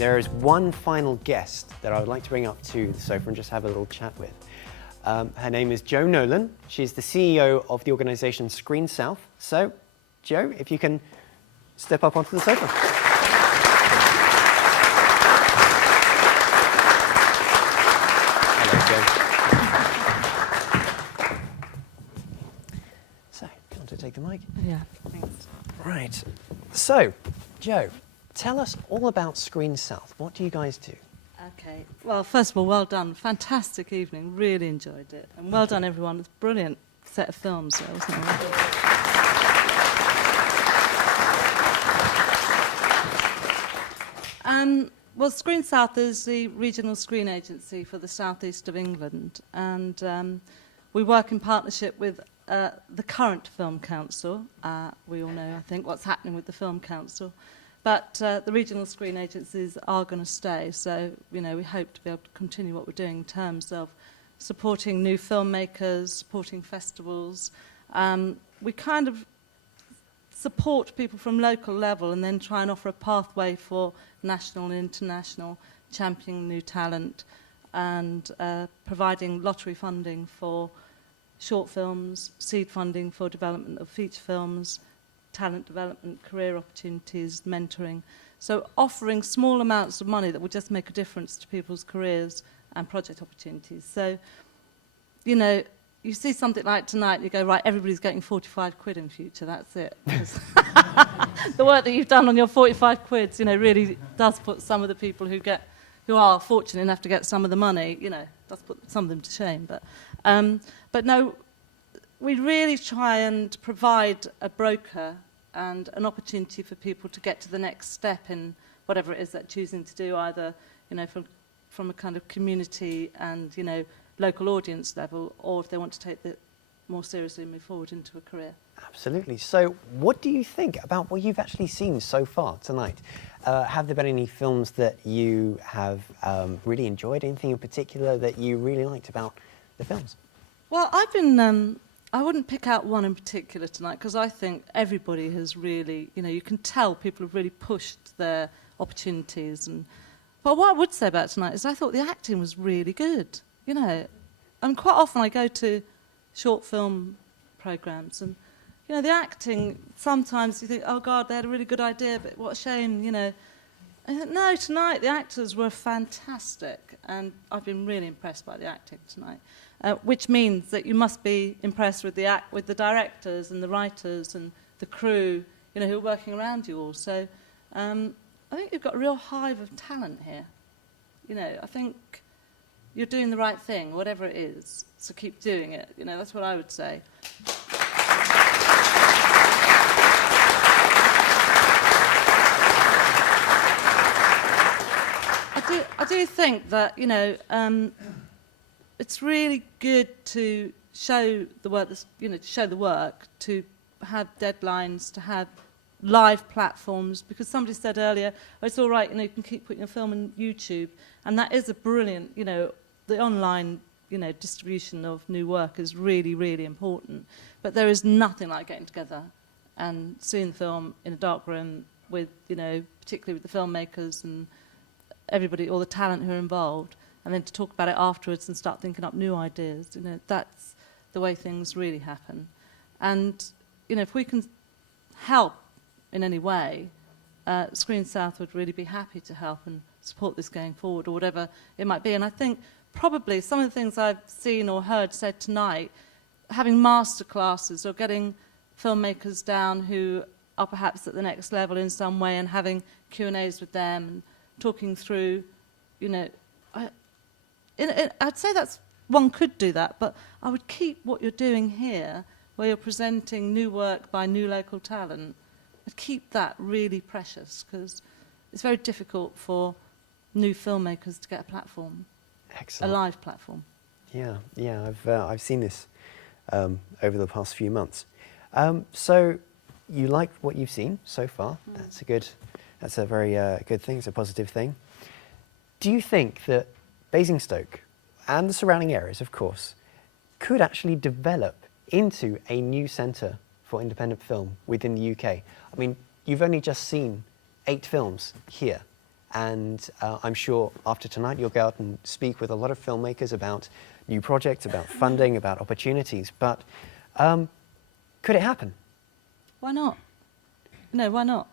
there is one final guest that I would like to bring up to the sofa and just have a little chat with. Her name is Jo+Nolan. She's the CEO of the organisation Screen+South. So, Jo, if you can step up onto the sofa. Hello, Jo. So, do you want to take the mic? Yeah, thanks. Right. So, Jo, tell us all about Screen+South. What do you guys do? Okay, well, first of all, well done. Fantastic evening, really enjoyed it. And well done, everyone. It's a brilliant set of films there, wasn't it? Well, Screen+South is the regional screen agency for the southeast of England. And we work in partnership with the current Film Council. We all know, I think, what's happening with the Film Council. But the regional screen agencies are going to stay, so we hope to be able to continue what we're doing in terms of supporting new filmmakers, supporting festivals. We kind of support people from local level and then try and offer a pathway for national and international, championing new talent and providing lottery funding for short films, seed funding for development of feature films, talent development, career opportunities, mentoring. So offering small amounts of money that will just make a difference to people's careers and project opportunities. So, you see something like tonight and you go, right, everybody's getting 45 quid in future, that's it. The work that you've done on your 45 quids, really does put some of the people who are fortunate enough to get some of the money, does put some of them to shame. But no, we really try and provide a broker and an opportunity for people to get to the next step in whatever it is they're choosing to do, either from a kind of community and local audience level, or if they want to take it more seriously and move forward into a career. Absolutely. So what do you think about what you've actually seen so far tonight? Have there been any films that you have really enjoyed? Anything in particular that you really liked about the films? Well, I've been... I wouldn't pick out one in particular tonight because I think everybody has really, you can tell people have really pushed their opportunities. But what I would say about tonight is I thought the acting was really good, And quite often I go to short film programmes and, the acting, sometimes you think, oh God, they had a really good idea, but what a shame, I think, no, tonight the actors were fantastic and I've been really impressed by the acting tonight. Which means that you must be impressed with the directors and the writers and the crew, who are working around you all. So I think you've got a real hive of talent here. I think you're doing the right thing, whatever it is. So keep doing it. That's what I would say. I do think that, it's really good to show the work, to have deadlines, to have live platforms, because somebody said earlier, oh, it's all right, you can keep putting your film on YouTube, and that is a brilliant, the online, distribution of new work is really, really important, but there is nothing like getting together and seeing the film in a dark room with, particularly with the filmmakers and everybody, all the talent who are involved, and then to talk about it afterwards and start thinking up new ideas. That's the way things really happen. And, if we can help in any way, Screen+South would really be happy to help and support this going forward, or whatever it might be. And I think probably some of the things I've seen or heard said tonight, having masterclasses or getting filmmakers down who are perhaps at the next level in some way and having Q&As with them and talking through, I'd say one could do that, but I would keep what you're doing here, where you're presenting new work by new local talent. I'd keep that really precious, because it's very difficult for new filmmakers to get a platform. Excellent. A live platform. Yeah, I've seen this over the past few months. So you like what you've seen so far. That's a very good thing. It's a positive thing. Do you think that Basingstoke and the surrounding areas, of course, could actually develop into a new centre for independent film within the UK? I mean, you've only just seen 8 films here, And I'm sure after tonight you'll go out and speak with a lot of filmmakers about new projects, about funding, about opportunities. But could it happen? Why not? No, why not?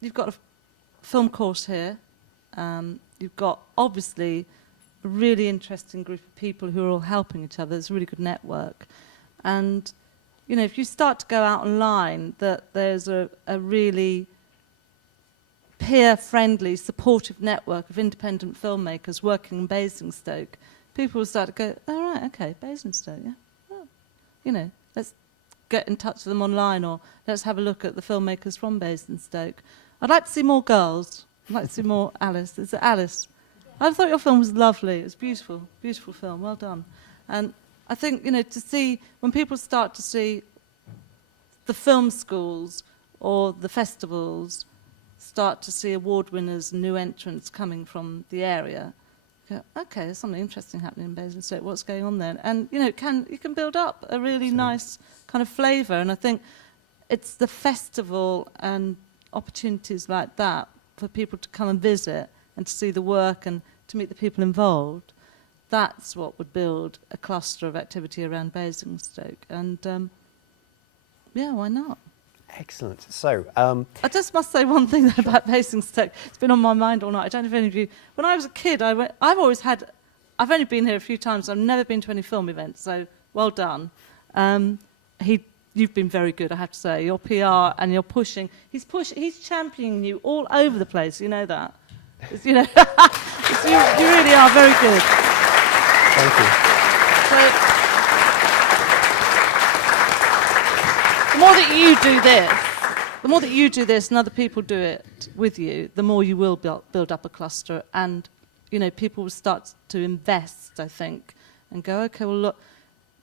You've got a film course here. You've got, obviously, a really interesting group of people who are all helping each other. It's a really good network. And, you know, if you start to go out online, that there's a really peer-friendly, supportive network of independent filmmakers working in Basingstoke, people will start to go, oh, right, OK, Basingstoke, yeah. Oh, you know, let's get in touch with them online, or let's have a look at the filmmakers from Basingstoke. I'd like to see more girls. I'd like to see more Alice. Is it Alice? I thought your film was lovely. It was beautiful, beautiful film. Well done. And I think, you know, to see, when people start to see the film schools or the festivals start to see award winners, new entrants coming from the area, go, OK, there's something interesting happening in Basingstoke. What's going on there? And, you know, you can build up a really nice kind of flavour. And I think it's the festival and opportunities like that for people to come and visit and to see the work and to meet the people involved. That's what would build a cluster of activity around Basingstoke. And, yeah, why not? Excellent. So, I just must say one thing about Basingstoke. It's been on my mind all night. I don't know if any of you... When I was a kid, I've only been here a few times. I've never been to any film events, so well done. You've been very good, I have to say. Your PR and your pushing. He's championing you all over the place. You know that. You know, you really are very good. thank you. So, the more that you do this and other people do it with you, the more you will build up a cluster, and, you know, people will start to invest, I think, and go, OK, well, look,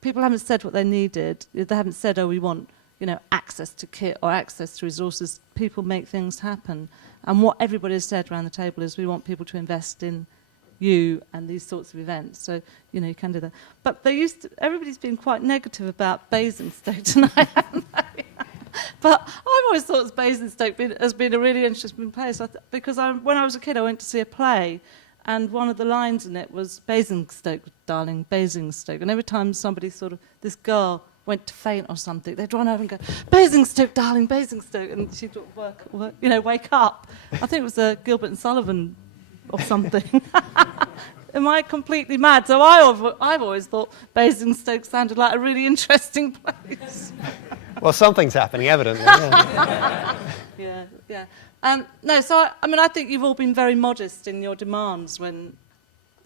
people haven't said what they needed. They haven't said, oh, we want, you know, access to kit or access to resources. People make things happen. And what everybody has said around the table is we want people to invest in you and these sorts of events. So, you know, you can do that. But everybody's been quite negative about Basingstoke tonight, haven't they? But I've always thought Basingstoke has been a really interesting place. Because when I was a kid, I went to see a play, and one of the lines in it was, Basingstoke, darling, Basingstoke. And every time somebody this girl went to faint or something, they'd run over and go, Basingstoke, darling, Basingstoke. And she'd wake up. I think it was a Gilbert and Sullivan or something. Am I completely mad? So I've always thought Basingstoke sounded like a really interesting place. Well, something's happening, evidently. Yeah. Yeah. No, so I think you've all been very modest in your demands when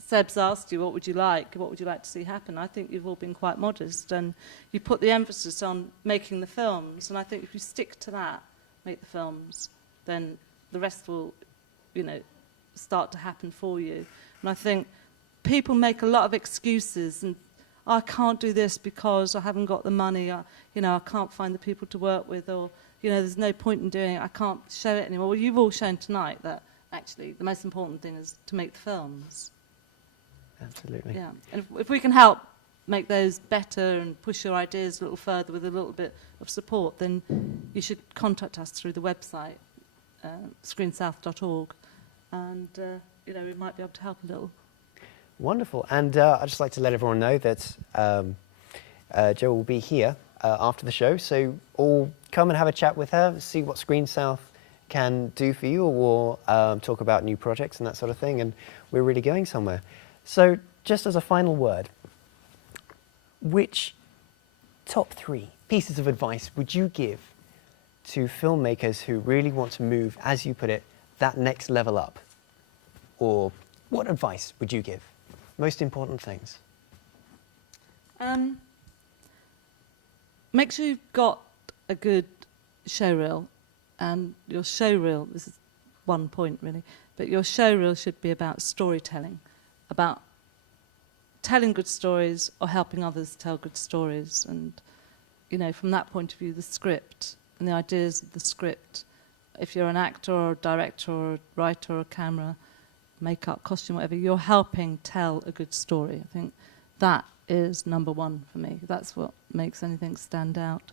Seb's asked you, what would you like to see happen? I think you've all been quite modest, and you put the emphasis on making the films, and I think if you stick to that, make the films, then the rest will, you know, start to happen for you. And I think people make a lot of excuses, and I can't do this because I haven't got the money, I can't find the people to work with, or, you know, there's no point in doing it, I can't show it anymore. Well, you've all shown tonight that actually the most important thing is to make the films. Absolutely. Yeah, and if we can help make those better and push your ideas a little further with a little bit of support, then you should contact us through the website, screen+South.org, and you know, we might be able to help a little. Wonderful. And I'd just like to let everyone know that Jo will be here after the show, so all come and have a chat with her, see what Screen+South can do for you, or talk about new projects and that sort of thing, and we're really going somewhere. So just as a final word, which top 3 pieces of advice would you give to filmmakers who really want to move, as you put it, that next level up? Or what advice would you give? Most important things. Make sure you've got a good showreel, and your showreel, this is one point really, but your showreel should be about storytelling, about telling good stories or helping others tell good stories. And, you know, from that point of view, the script and the ideas of the script, if you're an actor or a director or a writer or a camera, makeup, costume, whatever, you're helping tell a good story. I think that is number 1 for me. That's what makes anything stand out.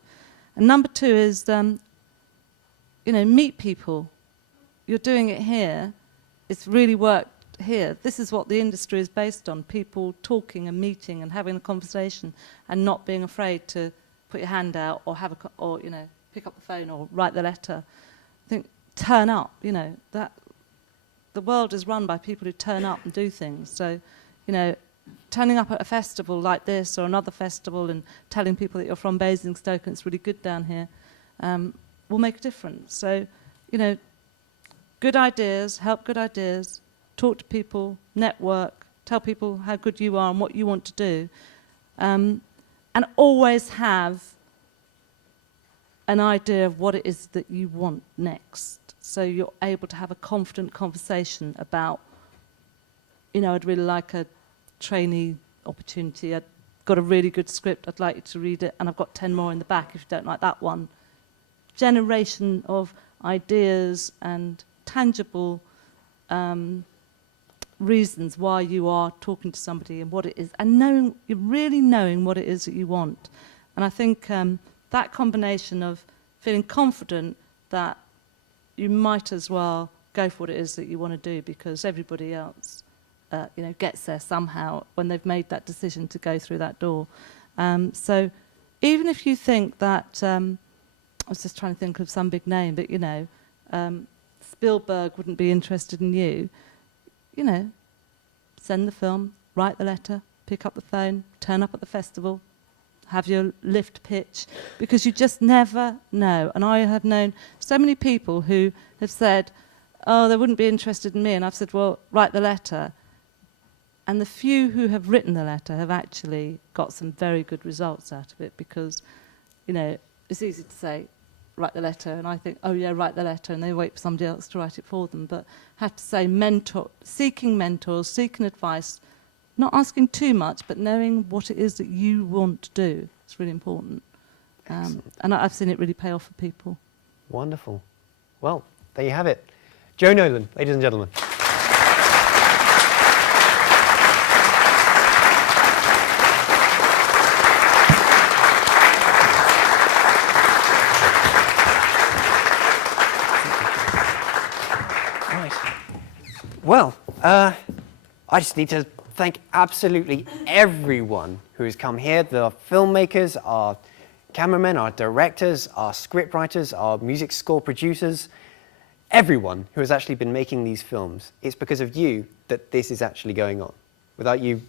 And number 2 is, you know, meet people. You're doing it here. it's really worked here. This is what the industry is based on, people talking and meeting and having a conversation and not being afraid to put your hand out or or you know, pick up the phone or write the letter. I think turn up, you know, that the world is run by people who turn up and do things. So, you know, turning up at a festival like this or another festival and telling people that you're from Basingstoke and it's really good down here will make a difference. So, you know, good ideas, help good ideas, talk to people, network, tell people how good you are and what you want to do, and always have an idea of what it is that you want next. So you're able to have a confident conversation about, you know, I'd really like a trainee opportunity. I've got a really good script. I'd like you to read it, and I've got 10 more in the back if you don't like that one. Generation of ideas and tangible reasons why you are talking to somebody and what it is, and you're really knowing what it is that you want. And I think that combination of feeling confident that you might as well go for what it is that you want to do, because everybody else you know, gets there somehow when they've made that decision to go through that door. So even if you think that, I was just trying to think of some big name, but you know, Spielberg wouldn't be interested in you, you know, send the film, write the letter, pick up the phone, turn up at the festival, have your lift pitch, because you just never know. And I have known so many people who have said, oh, they wouldn't be interested in me, and I've said, well, write the letter. And the few who have written the letter have actually got some very good results out of it, because, you know, it's easy to say, write the letter, and I think, oh yeah, write the letter, and they wait for somebody else to write it for them. But I have to say, seeking mentors, seeking advice, not asking too much, but knowing what it is that you want to do. It's really important. And I've seen it really pay off for people. Wonderful. Well, there you have it. Jo+Nolan, ladies and gentlemen. Well, I just need to thank absolutely everyone who has come here, the filmmakers, our cameramen, our directors, our scriptwriters, our music score producers, everyone who has actually been making these films. It's because of you that this is actually going on. Without you,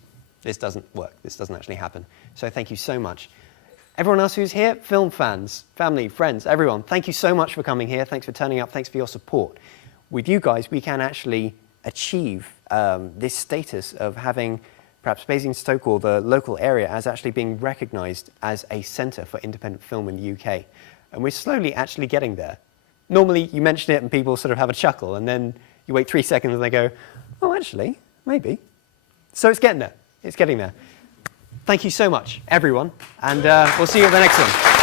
this doesn't work. This doesn't actually happen. So thank you so much. Everyone else who's here, film fans, family, friends, everyone, thank you so much for coming here. Thanks for turning up. Thanks for your support. With you guys, we can actually achieve this status of having perhaps Basingstoke or the local area as actually being recognised as a centre for independent film in the UK. And we're slowly actually getting there. Normally you mention it and people sort of have a chuckle, and then you wait 3 seconds and they go, oh, actually, maybe. So it's getting there. It's getting there. Thank you so much, everyone, and we'll see you at the next one.